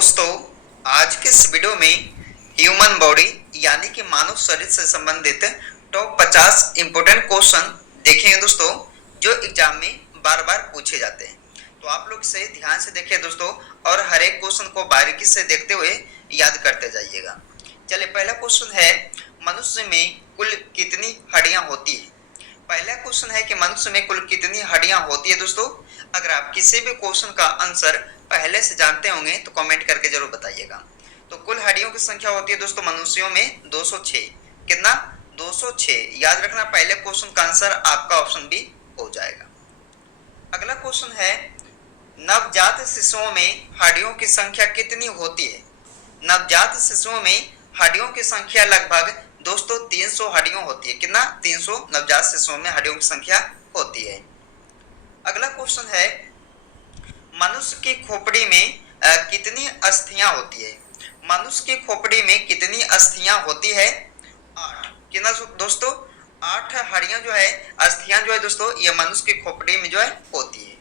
दोस्तों, आज के इस वीडियो में ह्यूमन बॉडी यानी कि मानव शरीर से संबंधित टॉप 50 इंपॉर्टेंट क्वेश्चन देखेंगे दोस्तों, जो एग्जाम में बार बार पूछे जाते हैं। तो आप लोग इसे ध्यान से देखिए दोस्तों, और हर एक क्वेश्चन को बारीकी से देखते हुए याद करते जाइएगा। चलिए, पहला क्वेश्चन है, मनुष्य में कुल कितनी हड्डियां होती है? पहला क्वेश्चन है कि मनुष्य में कुल कितनी हड्डियां होती है दोस्तों। अगर आप किसी भी क्वेश्चन का आंसर पहले से जानते होंगे तो कमेंट करके जरूर बताइएगा। तो कुल हड्डियों की संख्या होती है दोस्तों मनुष्यों में 206। कितना? 206। याद रखना, पहले क्वेश्चन का आंसर आपका ऑप्शन बी हो जाएगा। अगला क्वेश्चन है, नवजात शिशुओं में हड्डियों की संख्या कितनी होती है? नवजात शिशुओं में हड्डियों की संख्या लगभग दोस्तों 300 हड्डियों होती है। कितना? 300 नवजात शिशुओं में हड्डियों की संख्या होती है। अगला क्वेश्चन है, मनुष्य की खोपड़ी में कितनी अस्थियां होती है? मनुष्य की खोपड़ी में कितनी अस्थियां होती है? 8। कितना दोस्तों? 8 हड्डियां जो है, अस्थियां जो है दोस्तों, ये मनुष्य की खोपड़ी में जो है होती है।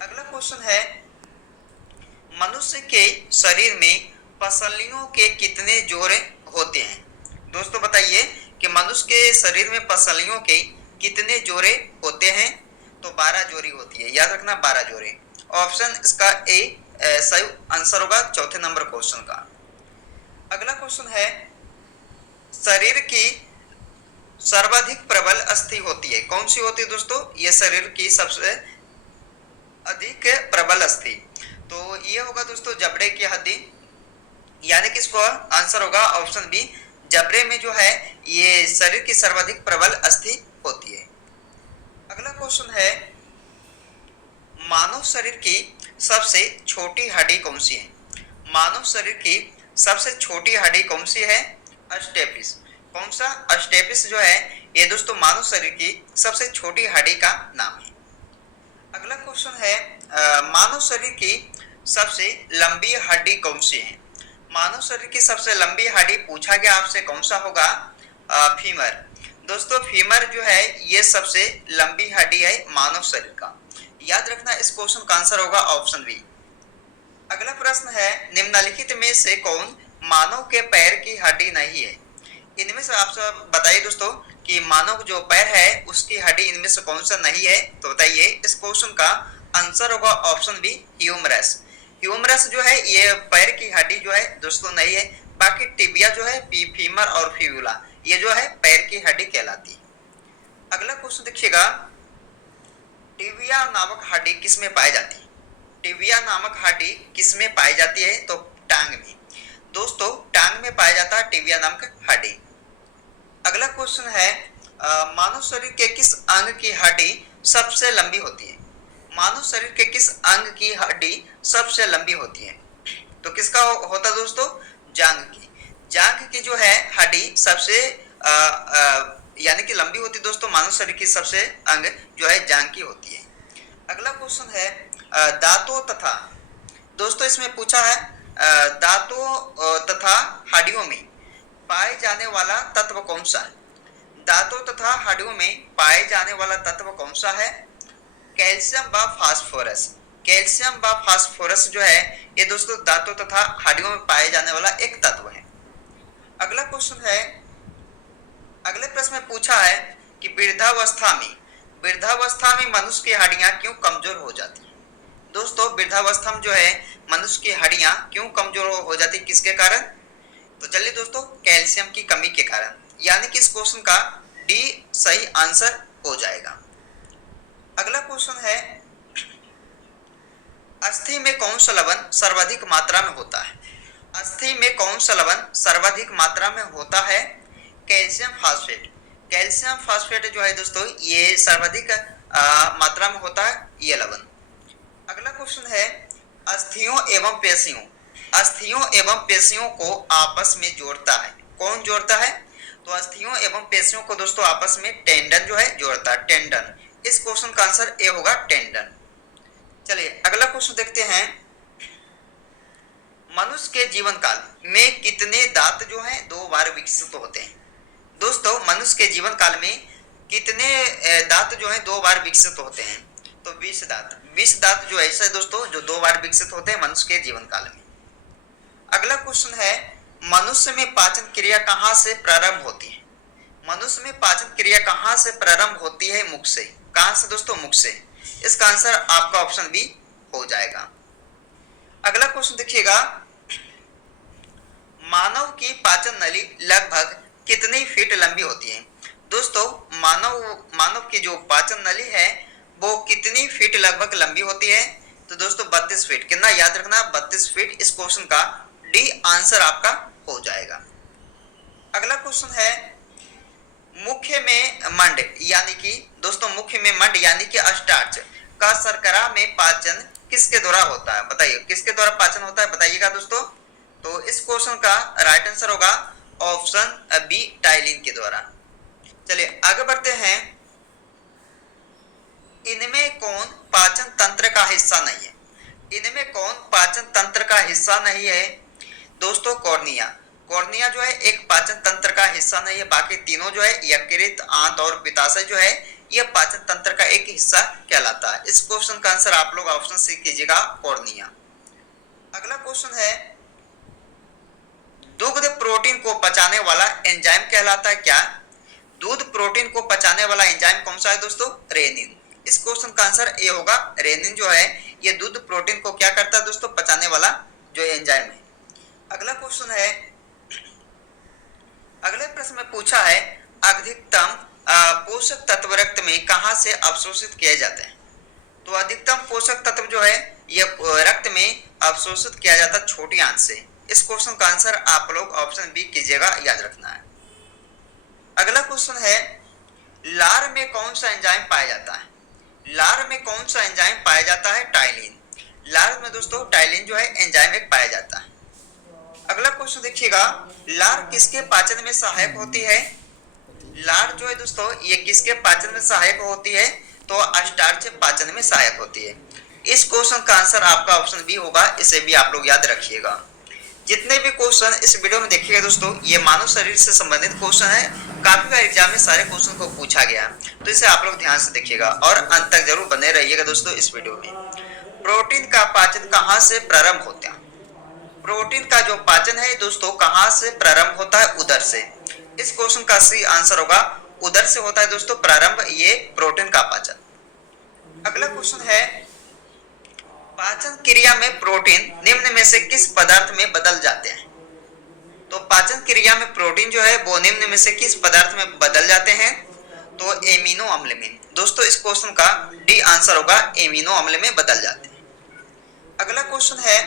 अगला क्वेश्चन है, मनुष्य के शरीर में पसलियों के कितने जोड़े होते हैं? दोस्तों बताइए कि मनुष्य के शरीर में पसलियों के कितने जोड़े होते हैं? तो 12 जोड़ी होती है। याद रखना, 12 जोड़े। ऑप्शन इसका ए सही आंसर होगा चौथे नंबर क्वेश्चन का। अगला क्वेश्चन है, शरीर की सर्वाधिक प्रबल अस्थि होती है, कौन सी होती है दोस्तों? ये शरीर की सबसे अधिक प्रबल अस्थि, तो ये होगा दोस्तों जबड़े की हड्डी, यानी कि इसको आंसर होगा ऑप्शन बी। जबड़े में जो है ये शरीर की सर्वाधिक प्रबल अस्थि होती है। अगला क्वेश्चन है, मानव शरीर की सबसे छोटी हड्डी कौन सी है? मानव शरीर की सबसे छोटी हड्डी कौन सी है? अस्टेपिस। कौन सा? अस्टेपिस जो है ये दोस्तों मानव शरीर की सबसे छोटी हड्डी का नाम है। अगला क्वेश्चन है, मानव शरीर की सबसे लंबी हड्डी कौन सी है? मानव शरीर की सबसे लंबी हड्डी पूछा गया आपसे, कौन सा होगा? फीमर। दोस्तों फीमर जो है ये सबसे लंबी हड्डी है मानव शरीर का। याद रखना, इस क्वेश्चन का आंसर होगा ऑप्शन बी। अगला प्रश्न है, निम्नलिखित में से कौन मानव के पैर की हड्डी नहीं है? इनमें से आप सब बताइए दोस्तों कि मानव जो पैर है उसकी हड्डी इनमें से कौन सा नहीं है? तो बताइए, इस क्वेश्चन का आंसर होगा ऑप्शन बी, ह्यूमरस। ह्यूमरस जो है ये पैर की हड्डी जो है दोस्तों नहीं है। बाकी टिबिया जो है, फीमर और फिब्यूला, ये जो है पैर की हड्डी कहलाती है। अगला क्वेश्चन देखिएगा, टिबिया नामक हड्डी किस में पाई जाती है? टिबिया नामक हड्डी किस में पाई जाती है? तो टांग में। दोस्तों टांग में पाया जाता है टिबिया नामक हड्डी। अगला क्वेश्चन है, मानव शरीर के किस अंग की हड्डी सबसे लंबी होती है? मानव शरीर के किस अंग की हड्डी सबसे लंबी होती है? तो किसका होता है दोस्तों? जांघ की। जांघ की जो है हड्डी सबसे यानी कि लंबी होती है दोस्तों। मानव शरीर की सबसे अंग जो है जांघ की होती है। अगला क्वेश्चन है, दांतों तथा, दोस्तों इसमें पूछा है दांतों तथा हड्डियों में पाए जाने वाला तत्व कौन सा है? दांतों तथा हड्डियों में पाए जाने वाला तत्व कौन सा है? कैल्शियम व फास्फोरस। कैल्शियम व फास्फोरस जो है ये दोस्तों दांतों तथा हड्डियों में पाए जाने वाला एक तत्व है। अगला क्वेश्चन है, अगले प्रश्न में पूछा है कि वृद्धावस्था में मनुष्य की हड्डियां क्यों कमजोर हो जाती है? दोस्तों वृद्धावस्था में जो है मनुष्य की हड्डियां क्यों कमजोर हो जाती है, किसके कारण? तो चलिए दोस्तों, कैल्शियम की कमी के कारण। यानी कि इस क्वेश्चन का डी सही आंसर हो जाएगा। अगला क्वेश्चन है, अस्थि में कौन सा लवण सर्वाधिक मात्रा में होता है? अस्थि में कौन सा लवण सर्वाधिक मात्रा में होता है? Calcium phosphate. कैल्शियम फास्फेट जो है दोस्तों ये सर्वाधिक मात्रा में होता है ये लवण। अगला क्वेश्चन है, अस्थियों एवं पेशियों, अस्थियों एवं पेशियों को आपस में जोड़ता है, कौन जोड़ता है? तो अस्थियों एवं पेशियों को दोस्तों आपस में टेंडन जो है जोड़ता है, टेंडन। इस क्वेश्चन का आंसर ए होगा, टेंडन। चलिए अगला क्वेश्चन देखते हैं, मनुष्य के जीवन काल में कितने दांत जो हैं 2 बार विकसित होते हैं? दोस्तों मनुष्य के जीवन काल में कितने दांत जो हैं 2 बार विकसित होते हैं? तो 20 दांत। 20 दांत जो ऐसे दोस्तों जो 2 बार विकसित होते हैं मनुष्य के जीवन काल में। अगला क्वेश्चन है, मनुष्य में पाचन क्रिया कहाँ से प्रारंभ होती है? मनुष्य में पाचन क्रिया कहाँ से प्रारंभ होती है? मुख से। कहाँ से दोस्तों? मुख से। इसका आंसर आपका ऑप्शन बी हो जाएगा। अगला क्वेश्चन देखिएगा, मानव की पाचन नली लगभग कितनी फीट लंबी होती है? दोस्तों मानव की जो पाचन नली है वो कितनी फीट लगभग लंबी होती है? तो दोस्तों 32 फीट। कितना याद रखना? 32 फीट। इस क्वेश्चन का डी आंसर आपका हो जाएगा। अगला क्वेश्चन है, मुख्य में मंड यानी कि दोस्तों मुख्य में मंड यानी कि स्टार्च का शर्करा में पाचन किसके द्वारा होता है? बताइए किसके द्वारा पाचन होता है? बताइएगा दोस्तों। तो इस क्वेश्चन का राइट आंसर होगा ऑप्शन बी, टाइलिन के द्वारा। चलिए आगे बढ़ते हैं, इनमें कौन पाचन तंत्र का हिस्सा नहीं है? इनमें कौन पाचन तंत्र का हिस्सा नहीं है? दोस्तों कॉर्निया। कॉर्निया जो है एक पाचन तंत्र का हिस्सा नहीं है, बाकी तीनों जो है यकृत, आंत और पित्ताशय जो है यह पाचन तंत्र का एक हिस्सा कहलाता है। इस क्वेश्चन का आंसर आप लोग ऑप्शन सी कीजिएगा, कॉर्निया। अगला क्वेश्चन है, दुग्ध प्रोटीन को पचाने वाला एंजाइम कहलाता है क्या? दूध प्रोटीन को पचाने वाला एंजाइम कौन सा है दोस्तों? रेनिन। इस क्वेश्चन का आंसर ए होगा। रेनिन जो है ये दूध प्रोटीन को क्या करता है दोस्तों? पचाने वाला जो एंजाइम है। अगला क्वेश्चन है, अगले प्रश्न में पूछा है, अधिकतम पोषक तत्व रक्त में कहां से अवशोषित किए जाते हैं? तो अधिकतम पोषक तत्व जो है यह रक्त में अवशोषित किया जाता है छोटी आंत से। इस क्वेश्चन का आंसर आप लोग ऑप्शन बी कीजिएगा, याद रखना है। अगला क्वेश्चन है, लार में कौन सा एंजाइम पाया जाता है? लार में कौन सा एंजाइम पाया जाता है? टाइलिन। लार में दोस्तों टाइलिन जो है एंजाइम एक पाया जाता है। अगला क्वेश्चन देखिएगा, लार किसके पाचन में सहायक होती है? लार जो है दोस्तों ये किसके पाचन में सहायक होती है? तो स्टार्च पाचन में सहायक होती है। इस क्वेश्चन का आंसर आपका ऑप्शन बी होगा, इसे भी आप लोग याद रखिएगा। जितने भी क्वेश्चन इस वीडियो में देखिएगा दोस्तों ये मानव शरीर से संबंधित क्वेश्चन है। काफी बार एग्जाम में सारे क्वेश्चन को पूछा गया, तो इसे आप लोग ध्यान से देखिएगा और अंत तक जरूर बने रहिएगा दोस्तों इस वीडियो में। प्रोटीन का पाचन कहाँ से प्रारंभ होता है? प्रोटीन का जो पाचन है दोस्तों कहाँ से प्रारंभ होता है? उदर से। इस क्वेश्चन का सही आंसर होगा उदर से होता है दोस्तों प्रारंभ ये प्रोटीन का पाचन। अगला क्वेश्चन है, पाचन क्रिया में प्रोटीन निम्न में से किस पदार्थ में बदल जाते हैं? तो पाचन क्रिया में प्रोटीन जो है वो निम्न में से किस पदार्थ में बदल जाते हैं? तो एमिनो अम्ल में। दोस्तों इस क्वेश्चन का डी आंसर होगा, एमिनो अम्ल में बदल जाते हैं। अगला क्वेश्चन है,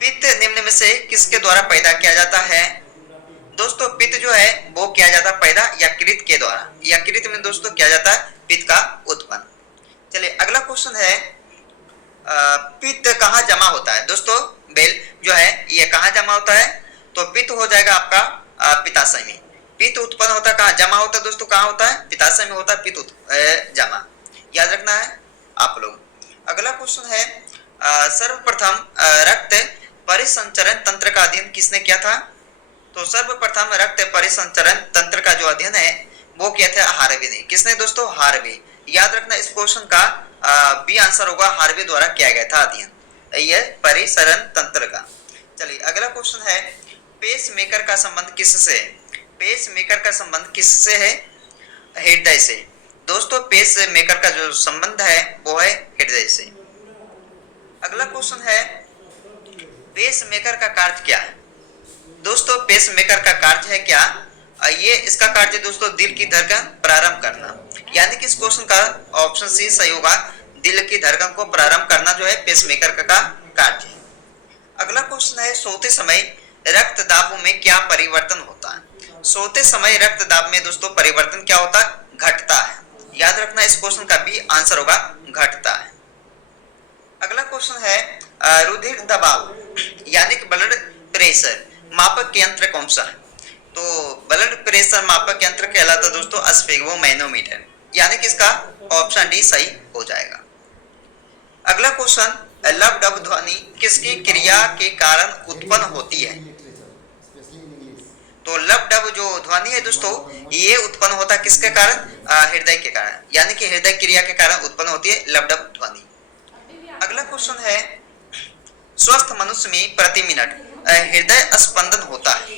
पित्त निम्न में से किसके द्वारा पैदा किया जाता है? दोस्तों पित्त जो है वो किया जाता है पैदा यकृत के द्वारा। यकृत में दोस्तों किया जाता है पित्त का उत्पन्न। चलिए अगला क्वेश्चन है, पित्त कहाँ जमा होता है? दोस्तों बेल जो है ये कहाँ जमा होता है? तो पित्त हो जाएगा आपका पित्ताशय में। पित्त उत्पन्न होता है कहाँ? जमा होता है दोस्तों कहाँ होता है? पित्ताशय में होता है पित्त जमा। याद रखना है आप लोग। अगला क्वेश्चन है, सर्वप्रथम रक्त परिसंचरण तंत्र का अध्ययन किसने किया था? तो सर्वप्रथम रक्त परिसंचरण तंत्र का जो अध्ययन है वो किया था हार्वे ने। किसने दोस्तों? हार्वे। याद रखना इस क्वेश्चन का बी आंसर होगा, हार्वे द्वारा किया गया था अध्ययन यह परिसरण तंत्र का। चलिए अगला क्वेश्चन है, पेस मेकर का संबंध किससे है? पेस मेकर का संबंध किससे है? हृदय से। दोस्तों पेस मेकर का जो संबंध है वो है हृदय से। अगला क्वेश्चन है, पेस मेकर का कार्य क्या है? दोस्तों पेस मेकर का कार्य है क्या? ये इसका कार्य दोस्तों दिल की धड़कन प्रारंभ करना, यानी कि इस क्वेश्चन का ऑप्शन सी सही होगा, दिल की धड़कन को प्रारंभ करना जो है पेसमेकर का कार्य है। अगला क्वेश्चन है, सोते समय रक्त दाब में क्या परिवर्तन होता है? सोते समय रक्त दाब में दोस्तों परिवर्तन क्या होता है? घटता है। याद रखना इस क्वेश्चन का भी आंसर होगा घटता है। अगला क्वेश्चन है, रुधिर दबाव यानी कि ब्लड प्रेशर मापक यंत्र कौन सा है? तो ब्लड प्रेशर मापक यंत्र कहलाता दोस्तों स्फिग्मोमैनोमीटर, यानी कि इसका ऑप्शन डी सही हो जाएगा। अगला क्वेश्चन, लब डब ध्वनि किसकी क्रिया के कारण उत्पन्न होती है? तो लब डब जो ध्वनि है दोस्तों ये उत्पन्न होता है किसके कारण? हृदय के कारण, यानी कि हृदय क्रिया के कारण उत्पन्न होती है लब डब ध्वनि। अगला क्वेश्चन है, स्वस्थ मनुष्य में प्रति मिनट हृदय स्पंदन होता है।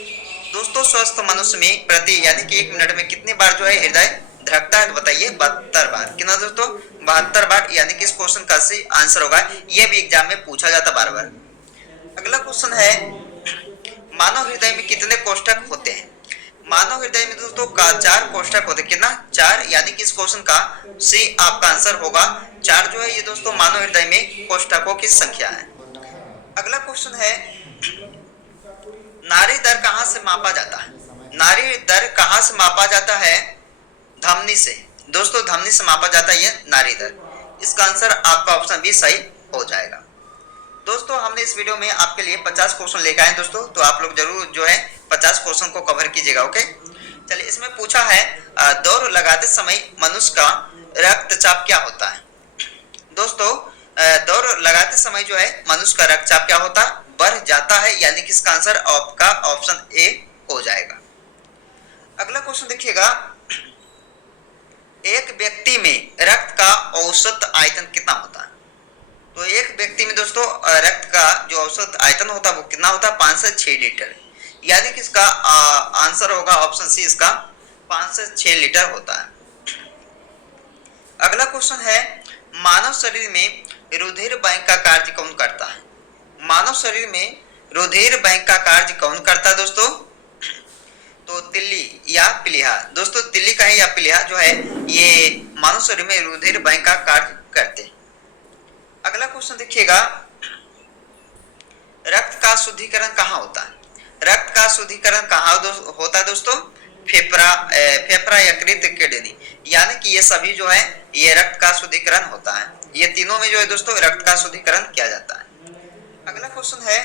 दोस्तों स्वस्थ मनुष्य में प्रति यानी कि 1 मिनट में कितनी बार जो है हृदय धड़कता है, बताइए 72 बार। कितना दोस्तों? 72 बार, यानी कि इस क्वेश्चन का सही आंसर होगा। यह भी एग्जाम में पूछा जाता बार बार। अगला क्वेश्चन है, मानव हृदय में कितने कोष्ठक होते हैं? मानव हृदय में दोस्तों का 4 कोष्ठक होते हैं। कितना? 4, यानी कि इस क्वेश्चन का सी आपका आंसर होगा 4 जो है ये दोस्तों मानव हृदय में कोष्ठकों की संख्या है। अगला क्वेश्चन है, नाड़ी दर कहां से मापा जाता है? नाड़ी दर कहां से मापा जाता है? धमनी से। दोस्तों धमनी से मापा जाता है ये नाड़ी दर। इसका आंसर आपका ऑप्शन बी सही हो जाएगा। दोस्तों हमने इस वीडियो में आपके लिए 50 क्वेश्चन लेकर आए दोस्तों, तो आप लोग जरूर जो है 50 क्वेश्चन को कवर कीजिएगा। ओके, चलिए इसमें पूछा है दौड़ लगाते समय मनुष्य का रक्तचाप क्या होता है? दोस्तों दौड़ लगाते समय जो है मनुष्य का रक्तचाप क्या होता है? बढ़ जाता है, यानी कि इसका आंसर आपका ऑप्शन ए हो जाएगा। अगला क्वेश्चन देखिएगा, एक व्यक्ति में रक्त का औसत आयतन कितना होता है? तो एक व्यक्ति में दोस्तों रक्त का जो औसत आयतन होता है वो कितना होता है? 5 से 6 लीटर, यानी कि इसका आंसर होगा ऑप्शन सी, इसका 5 से 6 लीटर होता है। अगला क्वेश्चन है, मानव शरीर में रुधिर बैंक का कार्य कौन करता है? मानव शरीर में रुधिर बैंक का कार्य कौन करता है दोस्तों? तो तिल्ली या प्लीहा। दोस्तों तिल्ली कहें या प्लीहा जो है ये मानव शरीर में रुधिर बैंक का कार्य करते हैं। अगला क्वेश्चन देखिएगा, रक्त का शुद्धिकरण कहाँ होता है? रक्त का शुद्धिकरण कहाँ होता है दोस्तों? फेफड़ा, यकृत, किडनी, यानी कि ये सभी जो है ये रक्त का शुद्धिकरण होता है। ये तीनों में जो है दोस्तों रक्त का शुद्धिकरण किया जाता है। अगला क्वेश्चन है,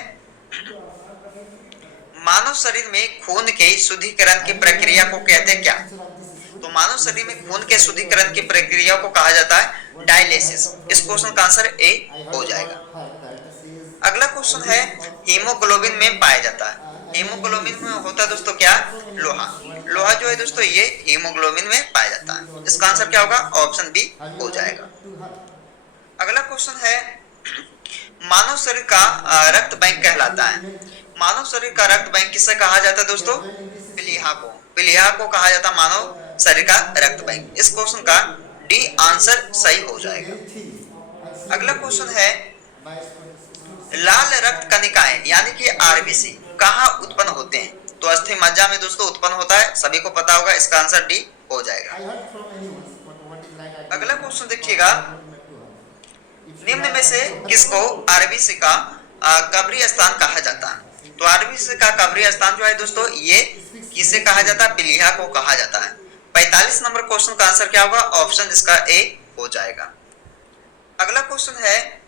मानव शरीर में खून के शुद्धिकरण की प्रक्रिया को कहते हैं क्या? तो मानव शरीर में खून के शुद्धिकरण की प्रक्रिया को कहा जाता है डायलिसिस। इस क्वेश्चन का आंसर ए हो जाएगा। अगला क्वेश्चन है, हीमोग्लोबिन में पाया जाता है। हीमोग्लोबिन में होता है दोस्तों क्या? लोहा। लोहा जो है दोस्तों ये हीमोग्लोबिन में पाया जाता है। इसका आंसर क्या होगा? ऑप्शन बी हो जाएगा। अगला क्वेश्चन है, मानव शरीर का रक्त बैंक कहलाता है। मानव शरीर का रक्त बैंक किसे कहा जाता है दोस्तों? प्लीहा को। प्लीहा को कहा जाता है मानव शरीर का रक्त बैंक। इस क्वेश्चन का डी आंसर सही हो जाएगा। अगला क्वेश्चन है, लाल रक्त कणिकाएं यानी कि आरबीसी कहाँ उत्पन्न होते हैं? तो अस्थि मज्जा में दोस्तों उत्पन्न होता है, सभी को पता होगा। इसका आंसर डी हो जाएगा। अगला क्वेश्चन देखिएगा, निम्न में से किसको आरबीसी का कब्री स्थान कहा जाता है? तो आरबीसी का कब्री स्थान जो है दोस्तों ये किसे कहा जाता है? प्लीहा को कहा जाता है। 45 नंबर क्वेश्चन का आंसर क्या होगा? ऑप्शन इसका ए हो जाएगा। अगला क्वेश्चन है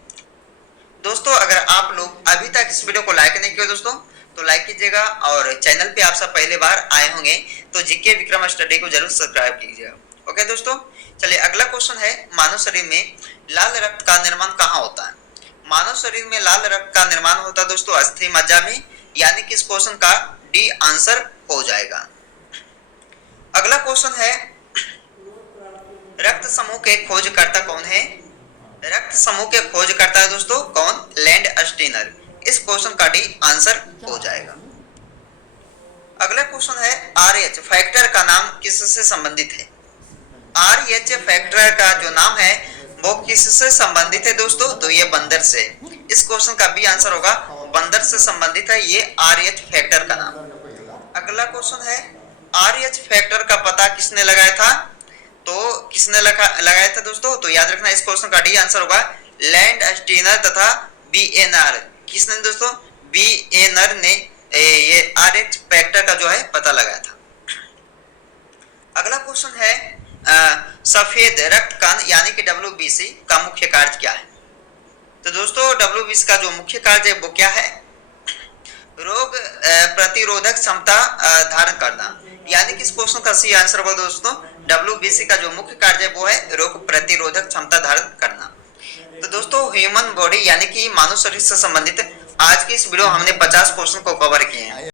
दोस्तों, अगर आप लोग अभी तक इस वीडियो को लाइक नहीं किया दोस्तों तो लाइक कीजिएगा, और चैनल पे आप सब पहले बार आए होंगे तो जीके विक्रम स्टडी को जरूर सब्सक्राइब कीजिएगा। ओके दोस्तों, चलिए अगला क्वेश्चन है, मानव शरीर में लाल रक्त का निर्माण कहाँ होता है? मानव शरीर में लाल रक्त का निर्माण होता है दोस्तों अस्थि मज्जा में, यानी कि इस क्वेश्चन का डी आंसर हो जाएगा। अगला क्वेश्चन है, रक्त समूह के खोजकर्ता कौन है? रक्त समूह के खोजकर्ता है दोस्तों कौन? Land Steiner. इस क्वेश्चन का डी आंसर हो जाएगा। अगला क्वेश्चन है, आरएच फैक्टर का नाम किससे संबंधित है? आरएच फैक्टर का जो नाम है वो किससे संबंधित है दोस्तों? तो ये बंदर से। इस क्वेश्चन का बी आंसर होगा, बंदर से संबंधित है ये आरएच फैक्टर का नाम। अगला क्वेश्चन है, आरएच फैक्टर का पता किसने लगाया था? तो किसने लगाया था दोस्तों? तो याद रखना इस क्वेश्चन का डी आंसर होगा लैंड स्टीनर तथा बीएनआर। किसने दोस्तों? बीएनआर ने ये आरएच फैक्टर का जो है पता लगाया था। अगला क्वेश्चन है, सफेद रक्त कण यानी कि WBC का मुख्य कार्य क्या है? तो दोस्तों WBC का जो मुख्य कार्य है वो क्या है? रोग प्रतिरोधक क्षमता धारण करना, यानी कि इस क्वेश्चन का सही आंसर होगा दोस्तों WBC का जो मुख्य कार्य है वो है रोग प्रतिरोधक क्षमता धारण करना। तो दोस्तों ह्यूमन बॉडी यानी कि मानव शरीर से संबंधित आज की इस वीडियो हमने 50 क्वेश्चन को कवर किए हैं।